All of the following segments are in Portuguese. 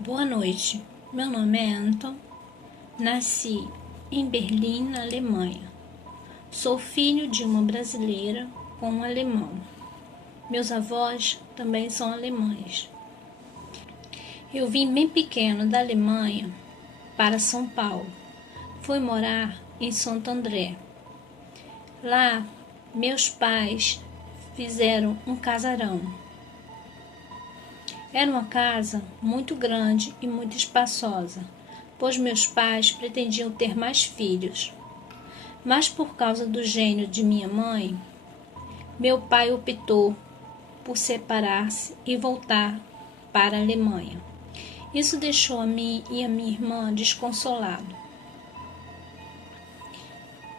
Boa noite, meu nome é Anton, nasci em Berlim, na Alemanha. Sou filho de uma brasileira com um alemão. Meus avós também são alemães. Eu vim bem pequeno da Alemanha para São Paulo. Fui morar em Santo André. Lá, meus pais fizeram um casarão. Era uma casa muito grande e muito espaçosa, pois meus pais pretendiam ter mais filhos. Mas por causa do gênio de minha mãe, meu pai optou por separar-se e voltar para a Alemanha. Isso deixou a mim e a minha irmã desconsolados.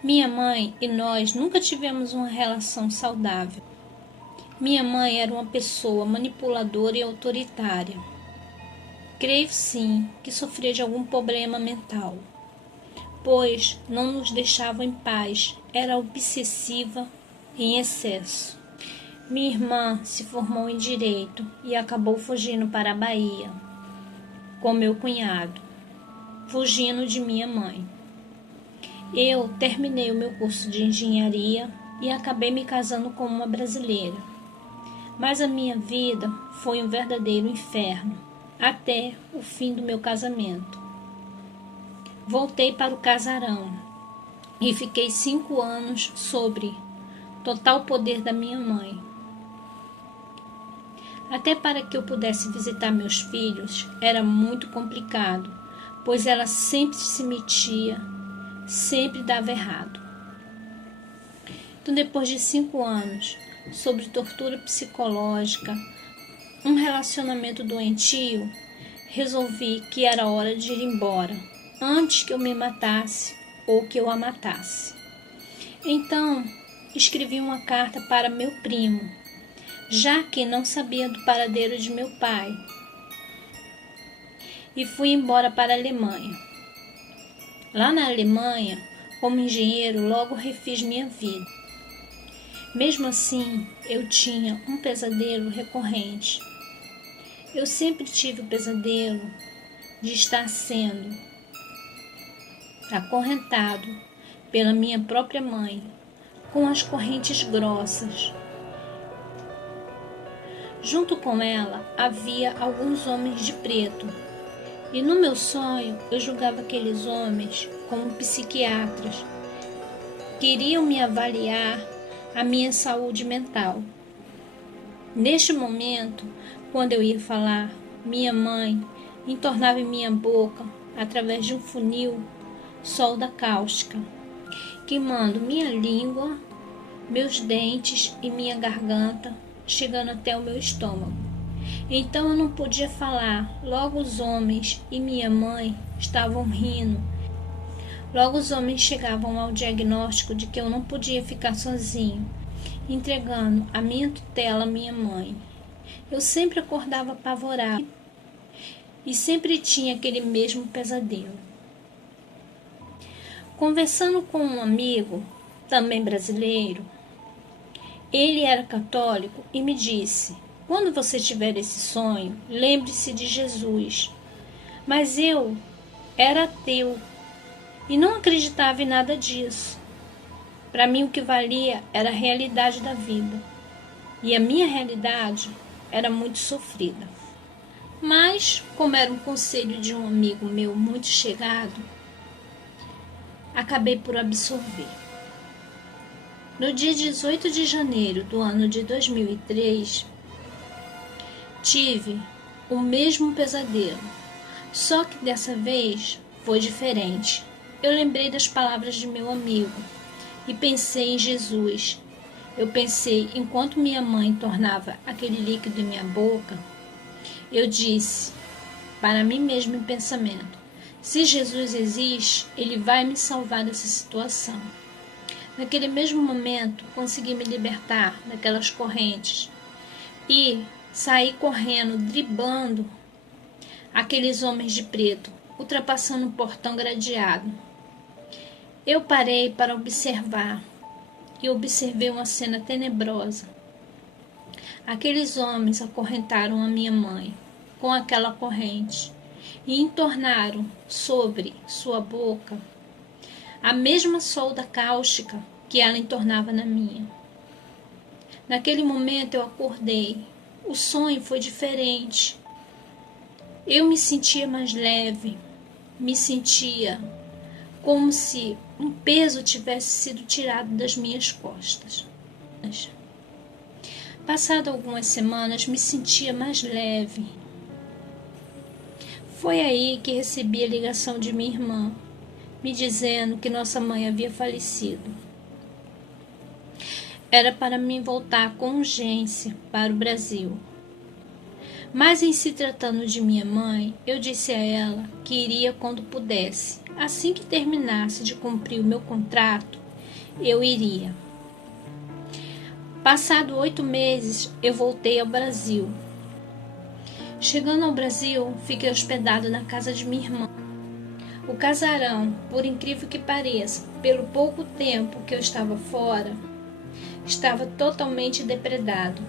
Minha mãe e nós nunca tivemos uma relação saudável. Minha mãe era uma pessoa manipuladora e autoritária. Creio sim que sofria de algum problema mental, pois não nos deixava em paz, era obsessiva em excesso. Minha irmã se formou em Direito e acabou fugindo para a Bahia com meu cunhado, fugindo de minha mãe. Eu terminei o meu curso de engenharia e acabei me casando com uma brasileira. Mas a minha vida foi um verdadeiro inferno, até o fim do meu casamento. Voltei para o casarão e fiquei 5 anos sob total poder da minha mãe. Até para que eu pudesse visitar meus filhos era muito complicado, pois ela sempre se metia, sempre dava errado. Então, depois de 5 anos, sobre tortura psicológica, um relacionamento doentio, resolvi que era hora de ir embora, antes que eu me matasse ou que eu a matasse. Então, escrevi uma carta para meu primo, já que não sabia do paradeiro de meu pai, e fui embora para a Alemanha. Lá na Alemanha, como engenheiro, logo refiz minha vida. Mesmo assim, eu tinha um pesadelo recorrente. Eu sempre tive o pesadelo de estar sendo acorrentado pela minha própria mãe, com as correntes grossas. Junto com ela havia alguns homens de preto, e no meu sonho eu julgava aqueles homens como psiquiatras. Queriam me avaliar a minha saúde mental. Neste momento, quando eu ia falar, minha mãe entornava em minha boca, através de um funil, solda cáustica, queimando minha língua, meus dentes e minha garganta, chegando até o meu estômago. Então eu não podia falar. Logo os homens e minha mãe estavam rindo. Logo os homens chegavam ao diagnóstico de que eu não podia ficar sozinho, entregando a minha tutela à minha mãe. Eu sempre acordava apavorada e sempre tinha aquele mesmo pesadelo. Conversando com um amigo, também brasileiro, ele era católico e me disse: quando você tiver esse sonho, lembre-se de Jesus. Mas eu era ateu e não acreditava em nada disso. Para mim o que valia era a realidade da vida. E a minha realidade era muito sofrida. Mas, como era um conselho de um amigo meu muito chegado, acabei por absorver. No dia 18 de janeiro do ano de 2003, tive o mesmo pesadelo, só que dessa vez foi diferente. Eu lembrei das palavras de meu amigo e pensei em Jesus. Eu pensei, enquanto minha mãe tornava aquele líquido em minha boca, eu disse para mim mesmo em pensamento: se Jesus existe, Ele vai me salvar dessa situação. Naquele mesmo momento, consegui me libertar daquelas correntes e saí correndo, driblando aqueles homens de preto, ultrapassando o portão gradeado. Eu parei para observar e observei uma cena tenebrosa. Aqueles homens acorrentaram a minha mãe com aquela corrente e entornaram sobre sua boca a mesma solda cáustica que ela entornava na minha. Naquele momento eu acordei. O sonho foi diferente. Eu me sentia mais leve, me sentia como se um peso tivesse sido tirado das minhas costas. Passado algumas semanas, me sentia mais leve. Foi aí que recebi a ligação de minha irmã, me dizendo que nossa mãe havia falecido. Era para mim voltar com urgência para o Brasil. Mas em se tratando de minha mãe, eu disse a ela que iria quando pudesse. Assim que terminasse de cumprir o meu contrato, eu iria. Passado 8 meses, eu voltei ao Brasil. Chegando ao Brasil, fiquei hospedado na casa de minha irmã. O casarão, por incrível que pareça, pelo pouco tempo que eu estava fora, estava totalmente depredado,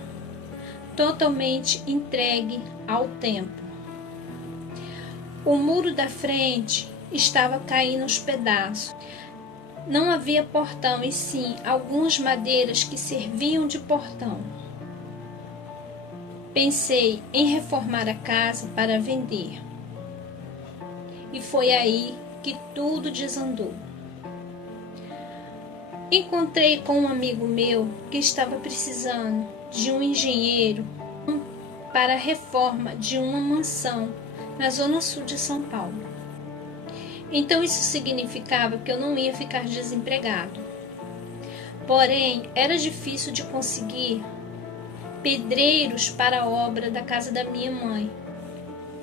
totalmente entregue ao tempo. O muro da frente estava caindo aos pedaços. Não havia portão, e sim algumas madeiras que serviam de portão. Pensei em reformar a casa para vender. E foi aí que tudo desandou. Encontrei com um amigo meu que estava precisando de um engenheiro para a reforma de uma mansão na zona sul de São Paulo. Então isso significava que eu não ia ficar desempregado. Porém, era difícil de conseguir pedreiros para a obra da casa da minha mãe,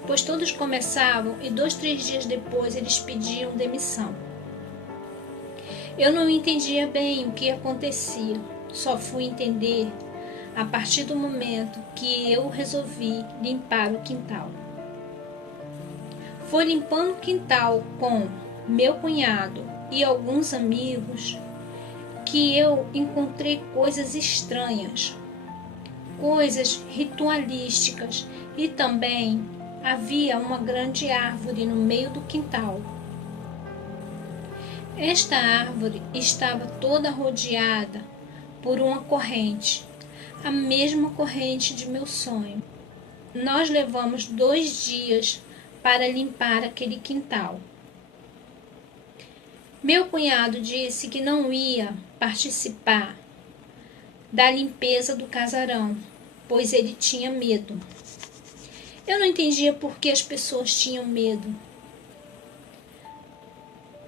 pois todos começavam e 2, 3 dias depois eles pediam demissão. Eu não entendia bem o que acontecia, só fui entender a partir do momento que eu resolvi limpar o quintal. Foi limpando o quintal com meu cunhado e alguns amigos que eu encontrei coisas estranhas, coisas ritualísticas, e também havia uma grande árvore no meio do quintal. Esta árvore estava toda rodeada por uma corrente, a mesma corrente de meu sonho. Nós levamos 2 dias para limpar aquele quintal. Meu cunhado disse que não ia participar da limpeza do casarão, pois ele tinha medo. Eu não entendia por que as pessoas tinham medo,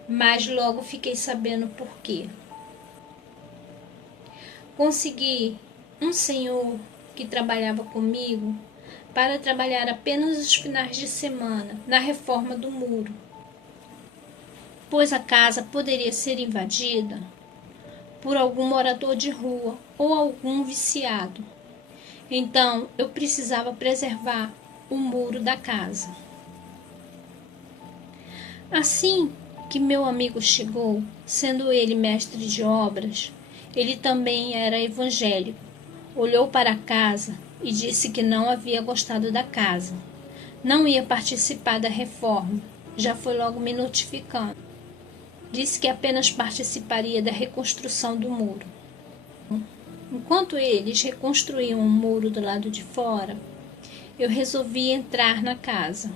mas logo fiquei sabendo por quê. Consegui um senhor que trabalhava comigo para trabalhar apenas os finais de semana na reforma do muro, pois a casa poderia ser invadida por algum morador de rua ou algum viciado. Então eu precisava preservar o muro da casa. Assim que meu amigo chegou, sendo ele mestre de obras, ele também era evangélico, olhou para a casa e disse que não havia gostado da casa, não ia participar da reforma, já foi logo me notificando. Disse que apenas participaria da reconstrução do muro. Enquanto eles reconstruíam o muro do lado de fora, eu resolvi entrar na casa.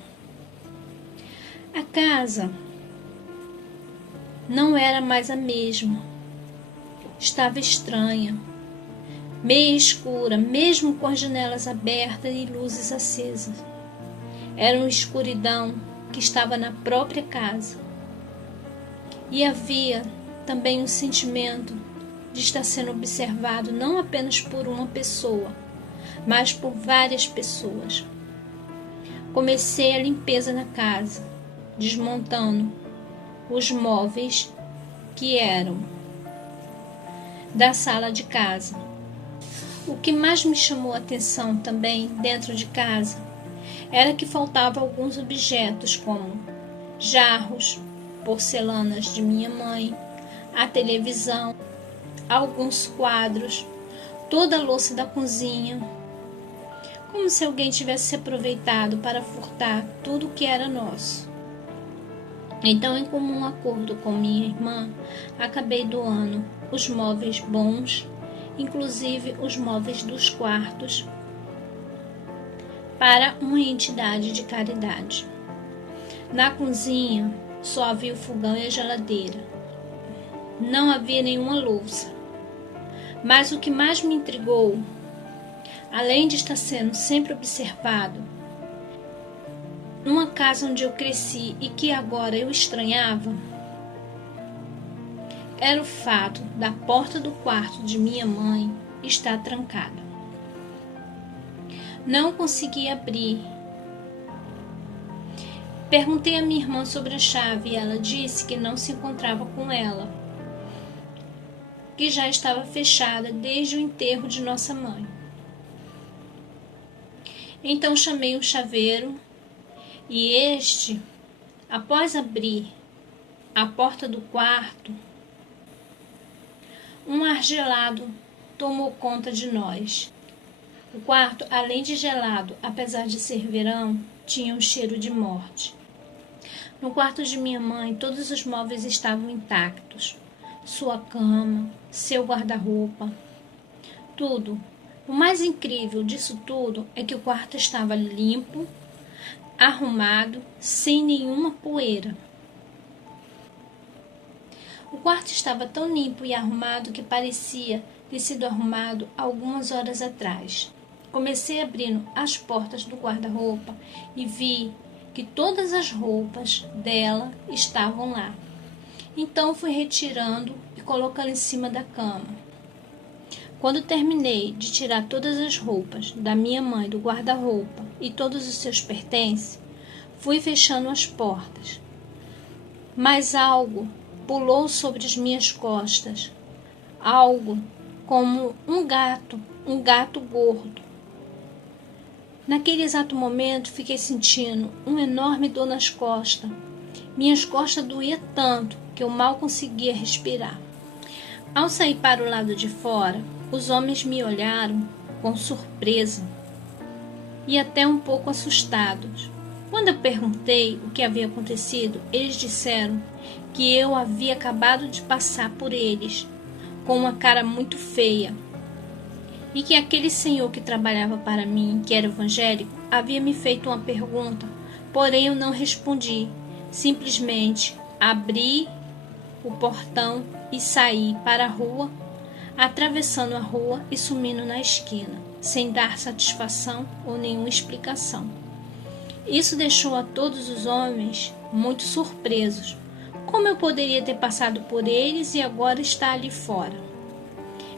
A casa não era mais a mesma. Estava estranha, meia escura, mesmo com as janelas abertas e luzes acesas. Era uma escuridão que estava na própria casa. E havia também um sentimento de estar sendo observado não apenas por uma pessoa, mas por várias pessoas. Comecei a limpeza na casa, desmontando os móveis que eram da sala de casa. O que mais me chamou a atenção também dentro de casa era que faltavam alguns objetos como jarros, porcelanas de minha mãe, a televisão, alguns quadros, toda a louça da cozinha. como se alguém tivesse se aproveitado para furtar tudo o que era nosso. Então, em comum acordo com minha irmã, acabei doando os móveis bons, inclusive os móveis dos quartos, para uma entidade de caridade. Na cozinha só havia o fogão e a geladeira. Não havia nenhuma louça. Mas o que mais me intrigou, além de estar sendo sempre observado, numa casa onde eu cresci e que agora eu estranhava, era o fato da porta do quarto de minha mãe estar trancada. Não consegui abrir. Perguntei a minha irmã sobre a chave e ela disse que não se encontrava com ela, que já estava fechada desde o enterro de nossa mãe. Então chamei o chaveiro e este, após abrir a porta do quarto, um ar gelado tomou conta de nós. O quarto, além de gelado, apesar de ser verão, tinha um cheiro de morte. No quarto de minha mãe, todos os móveis estavam intactos. Sua cama, seu guarda-roupa, tudo. O mais incrível disso tudo é que o quarto estava limpo, arrumado, sem nenhuma poeira. O quarto estava tão limpo e arrumado que parecia ter sido arrumado algumas horas atrás. Comecei abrindo as portas do guarda-roupa e vi que todas as roupas dela estavam lá. Então fui retirando e colocando em cima da cama. Quando terminei de tirar todas as roupas da minha mãe do guarda-roupa e todos os seus pertences, fui fechando as portas. Mas algo pulou sobre as minhas costas, algo como um gato gordo. Naquele exato momento, fiquei sentindo uma enorme dor nas costas. Minhas costas doíam tanto que eu mal conseguia respirar. Ao sair para o lado de fora, os homens me olharam com surpresa e até um pouco assustados. Quando eu perguntei o que havia acontecido, eles disseram que eu havia acabado de passar por eles com uma cara muito feia e que aquele senhor que trabalhava para mim, que era evangélico, havia me feito uma pergunta, porém eu não respondi. Simplesmente abri o portão e saí para a rua, atravessando a rua e sumindo na esquina, sem dar satisfação ou nenhuma explicação. Isso deixou a todos os homens muito surpresos. Como eu poderia ter passado por eles e agora estar ali fora?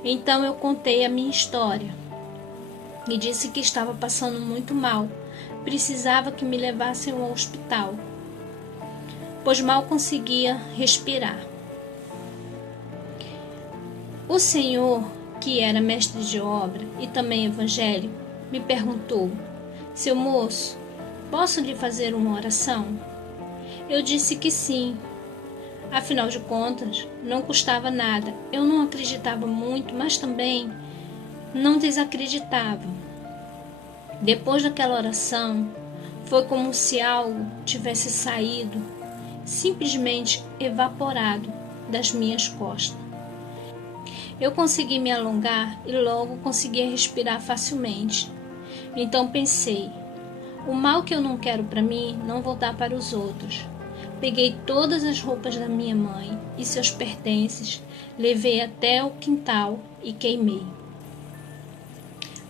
Então eu contei a minha história e disse que estava passando muito mal, precisava que me levassem ao hospital, pois mal conseguia respirar. O senhor, que era mestre de obra e também evangélico, me perguntou: "Seu moço, posso lhe fazer uma oração?" Eu disse que sim. Afinal de contas, não custava nada. Eu não acreditava muito, mas também não desacreditava. Depois daquela oração, foi como se algo tivesse saído, simplesmente evaporado das minhas costas. Eu consegui me alongar e logo conseguia respirar facilmente. Então pensei: o mal que eu não quero para mim, não vou dar para os outros. Peguei todas as roupas da minha mãe e seus pertences, levei até o quintal e queimei.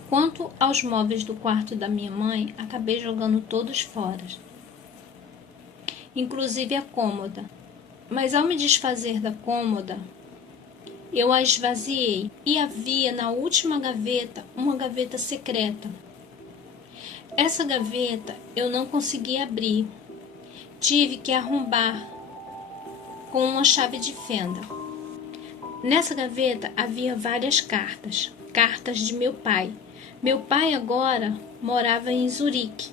Quanto aos móveis do quarto da minha mãe, acabei jogando todos fora, inclusive a cômoda. Mas ao me desfazer da cômoda, eu a esvaziei e havia na última gaveta uma gaveta secreta. Essa gaveta eu não consegui abrir. Tive que arrombar com uma chave de fenda. Nessa gaveta havia várias cartas de meu pai. Meu pai agora morava em Zurique.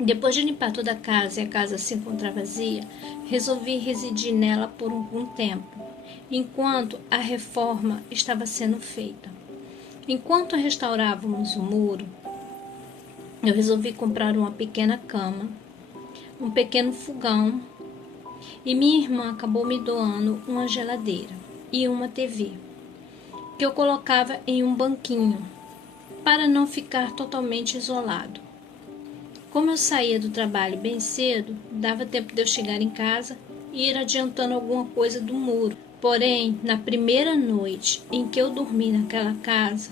Depois de limpar toda a casa e a casa se encontrar vazia, resolvi residir nela por algum tempo, enquanto a reforma estava sendo feita. Enquanto restaurávamos o muro, eu resolvi comprar uma pequena cama, um pequeno fogão, e minha irmã acabou me doando uma geladeira e uma TV, que eu colocava em um banquinho, para não ficar totalmente isolado. Como eu saía do trabalho bem cedo, dava tempo de eu chegar em casa e ir adiantando alguma coisa do muro. Porém, na primeira noite em que eu dormi naquela casa,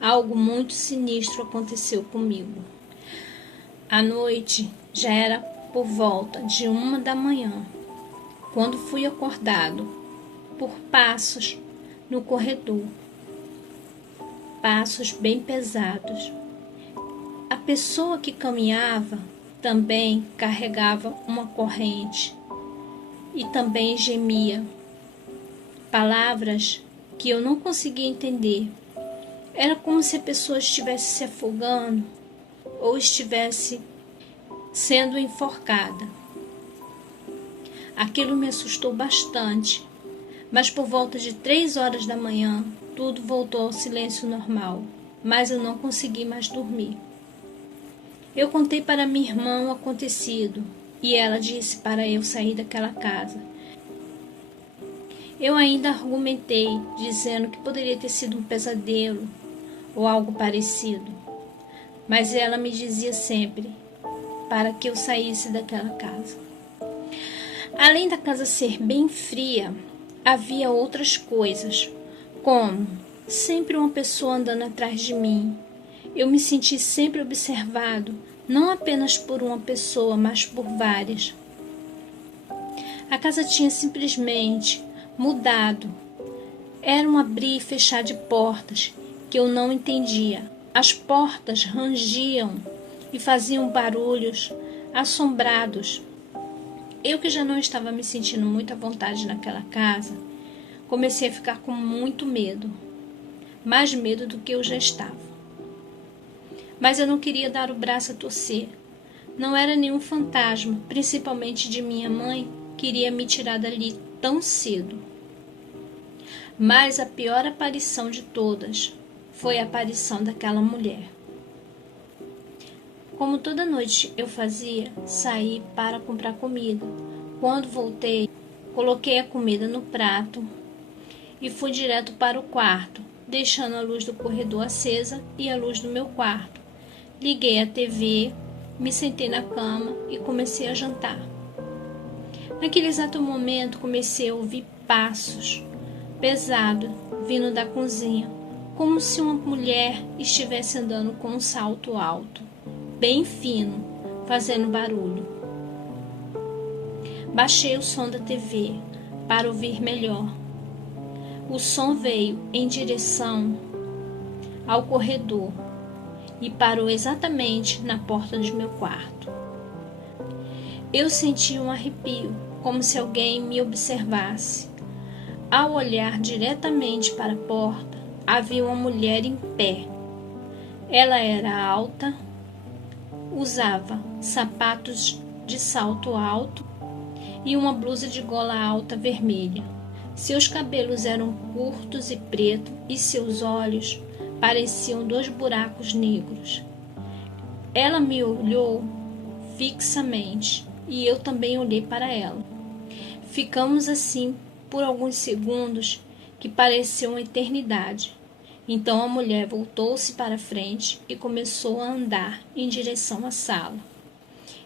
algo muito sinistro aconteceu comigo. A noite já era por volta de 1 da manhã, quando fui acordado por passos no corredor. Passos bem pesados. A pessoa que caminhava também carregava uma corrente e também gemia. Palavras que eu não conseguia entender. Era como se a pessoa estivesse se afogando ou estivesse sendo enforcada. Aquilo me assustou bastante, mas por volta de 3 horas da manhã, tudo voltou ao silêncio normal, mas eu não consegui mais dormir. Eu contei para minha irmã o acontecido e ela disse para eu sair daquela casa. Eu ainda argumentei, dizendo que poderia ter sido um pesadelo ou algo parecido, mas ela me dizia sempre para que eu saísse daquela casa. Além da casa ser bem fria, havia outras coisas, como sempre uma pessoa andando atrás de mim. Eu me senti sempre observado, não apenas por uma pessoa, mas por várias. A casa tinha simplesmente mudado. Era um abrir e fechar de portas que eu não entendia. As portas rangiam e faziam barulhos assombrados. Eu, que já não estava me sentindo muito à vontade naquela casa, comecei a ficar com muito medo. Mais medo do que eu já estava. Mas eu não queria dar o braço a torcer. Não era nenhum fantasma, principalmente de minha mãe, que iria me tirar dali tão cedo. Mas a pior aparição de todas foi a aparição daquela mulher. Como toda noite eu fazia, saí para comprar comida. Quando voltei, coloquei a comida no prato e fui direto para o quarto, deixando a luz do corredor acesa e a luz do meu quarto. Liguei a TV, me sentei na cama e comecei a jantar. Naquele exato momento comecei a ouvir passos pesados vindo da cozinha, como se uma mulher estivesse andando com um salto alto, bem fino, fazendo barulho. Baixei o som da TV para ouvir melhor. O som veio em direção ao corredor e parou exatamente na porta de meu quarto. Eu senti um arrepio, como se alguém me observasse. Ao olhar diretamente para a porta, havia uma mulher em pé. Ela era alta, usava sapatos de salto alto e uma blusa de gola alta vermelha. Seus cabelos eram curtos e pretos e seus olhos pareciam 2 buracos negros. Ela me olhou fixamente e eu também olhei para ela. Ficamos assim por alguns segundos que pareciam uma eternidade. Então a mulher voltou-se para frente e começou a andar em direção à sala.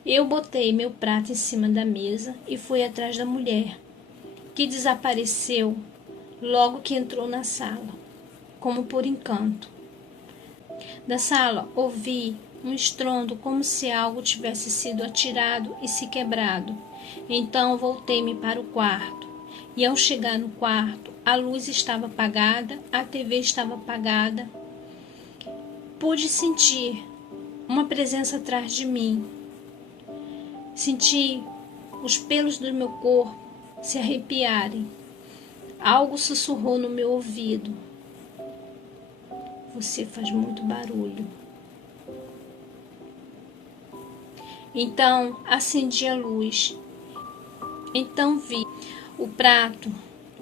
Eu botei meu prato em cima da mesa e fui atrás da mulher, que desapareceu logo que entrou na sala, como por encanto. Da sala ouvi um estrondo como se algo tivesse sido atirado e se quebrado. Então voltei-me para o quarto e ao chegar no quarto a luz estava apagada, a TV estava apagada. Pude sentir uma presença atrás de mim. Senti os pelos do meu corpo se arrepiarem. Algo sussurrou no meu ouvido. Você faz muito barulho. Então acendi a luz. Então vi o prato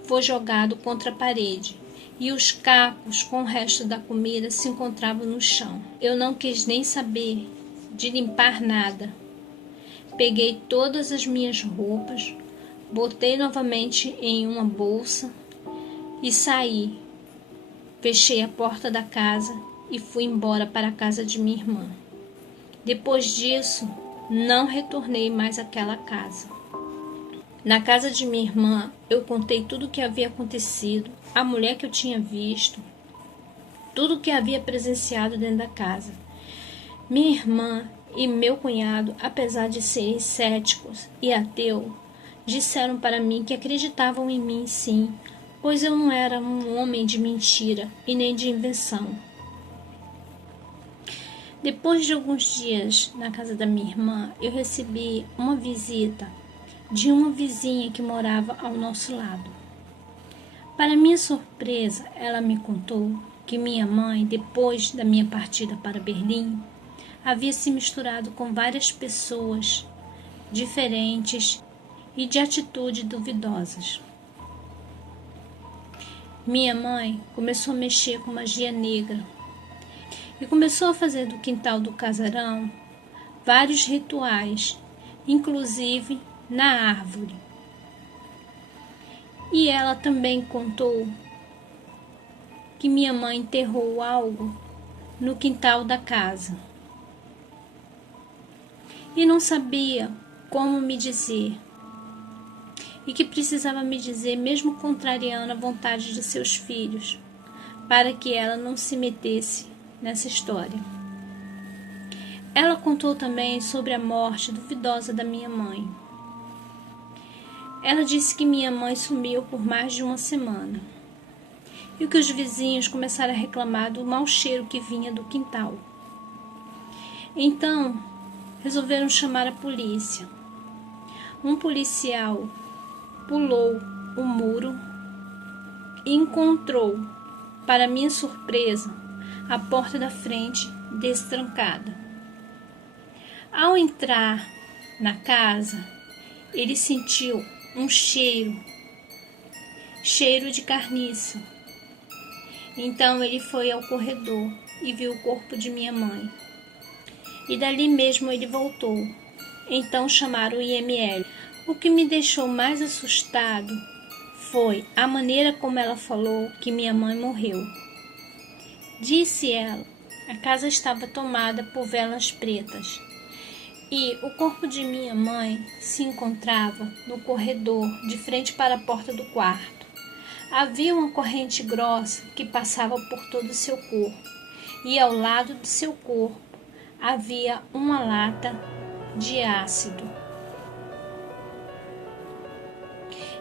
foi jogado contra a parede e os cacos com o resto da comida se encontravam no chão. Eu não quis nem saber de limpar nada. Peguei todas as minhas roupas, botei novamente em uma bolsa e saí. Fechei a porta da casa e fui embora para a casa de minha irmã. Depois disso, não retornei mais àquela casa. Na casa de minha irmã, eu contei tudo o que havia acontecido, a mulher que eu tinha visto, tudo o que havia presenciado dentro da casa. Minha irmã e meu cunhado, apesar de serem céticos e ateus, disseram para mim que acreditavam em mim sim, pois eu não era um homem de mentira e nem de invenção. Depois de alguns dias na casa da minha irmã, eu recebi uma visita de uma vizinha que morava ao nosso lado. Para minha surpresa, ela me contou que minha mãe, depois da minha partida para Berlim, havia se misturado com várias pessoas diferentes e de atitudes duvidosas. Minha mãe começou a mexer com magia negra e começou a fazer do quintal do casarão vários rituais, inclusive na árvore. E ela também contou que minha mãe enterrou algo no quintal da casa e não sabia como me dizer, e que precisava me dizer mesmo contrariando a vontade de seus filhos, para que ela não se metesse nessa história. Ela contou também sobre a morte duvidosa da minha mãe. Ela disse que minha mãe sumiu por mais de uma semana e que os vizinhos começaram a reclamar do mau cheiro que vinha do quintal. Então, resolveram chamar a polícia. Um policial pulou o muro e encontrou, para minha surpresa, a porta da frente destrancada. Ao entrar na casa, ele sentiu um cheiro de carniça. Então ele foi ao corredor e viu o corpo de minha mãe. E dali mesmo ele voltou. Então chamaram o IML. O que me deixou mais assustado foi a maneira como ela falou que minha mãe morreu. Disse ela, a casa estava tomada por velas pretas e o corpo de minha mãe se encontrava no corredor, de frente para a porta do quarto. Havia uma corrente grossa que passava por todo o seu corpo e ao lado do seu corpo havia uma lata de ácido.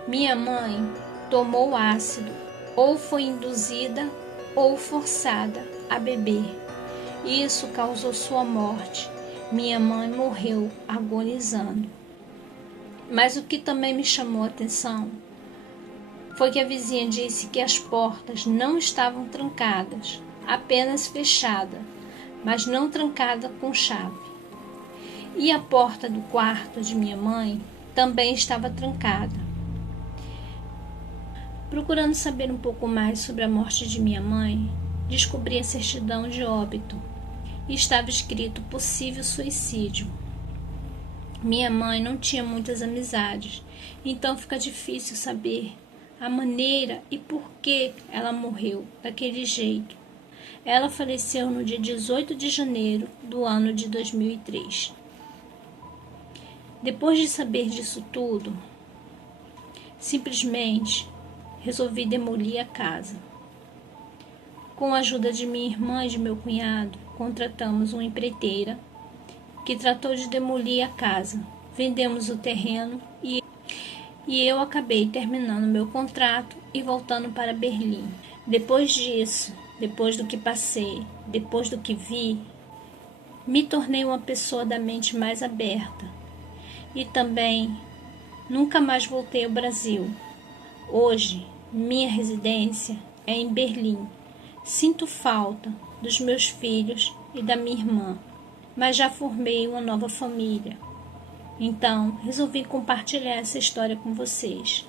Minha mãe tomou ácido, ou foi induzida ou forçada a beber. Isso causou sua morte. Minha mãe morreu agonizando. Mas o que também me chamou a atenção foi que a vizinha disse que as portas não estavam trancadas, apenas fechadas, mas não trancada com chave. E a porta do quarto de minha mãe também estava trancada. Procurando saber um pouco mais sobre a morte de minha mãe, descobri a certidão de óbito e estava escrito possível suicídio. Minha mãe não tinha muitas amizades, então fica difícil saber a maneira e por que ela morreu daquele jeito. Ela faleceu no dia 18 de janeiro do ano de 2003. Depois de saber disso tudo, simplesmente resolvi demolir a casa. Com a ajuda de minha irmã e de meu cunhado, contratamos uma empreiteira que tratou de demolir a casa. Vendemos o terreno e eu acabei terminando meu contrato e voltando para Berlim. Depois disso, depois do que passei, depois do que vi, me tornei uma pessoa da mente mais aberta. E também nunca mais voltei ao Brasil. Hoje, minha residência é em Berlim. Sinto falta dos meus filhos e da minha irmã, mas já formei uma nova família. Então, resolvi compartilhar essa história com vocês,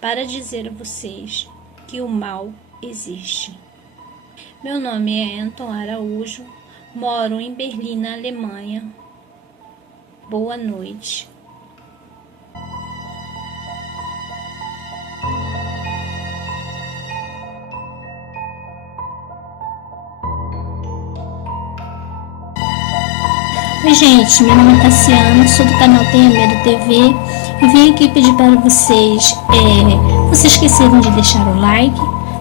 para dizer a vocês que o mal existe. Meu nome é Anton Araújo, moro em Berlim, na Alemanha. Boa noite. Oi gente, meu nome é Tassiano, sou do canal Tenha Medo TV e vim aqui pedir para vocês não se esquecerem de deixar o like,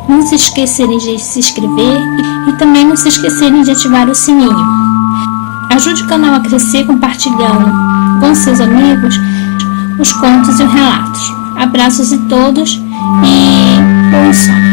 não se esquecerem de se inscrever e também não se esquecerem de ativar o sininho. Ajude o canal a crescer compartilhando com seus amigos os contos e os relatos. Abraços a todos e bons sonhos.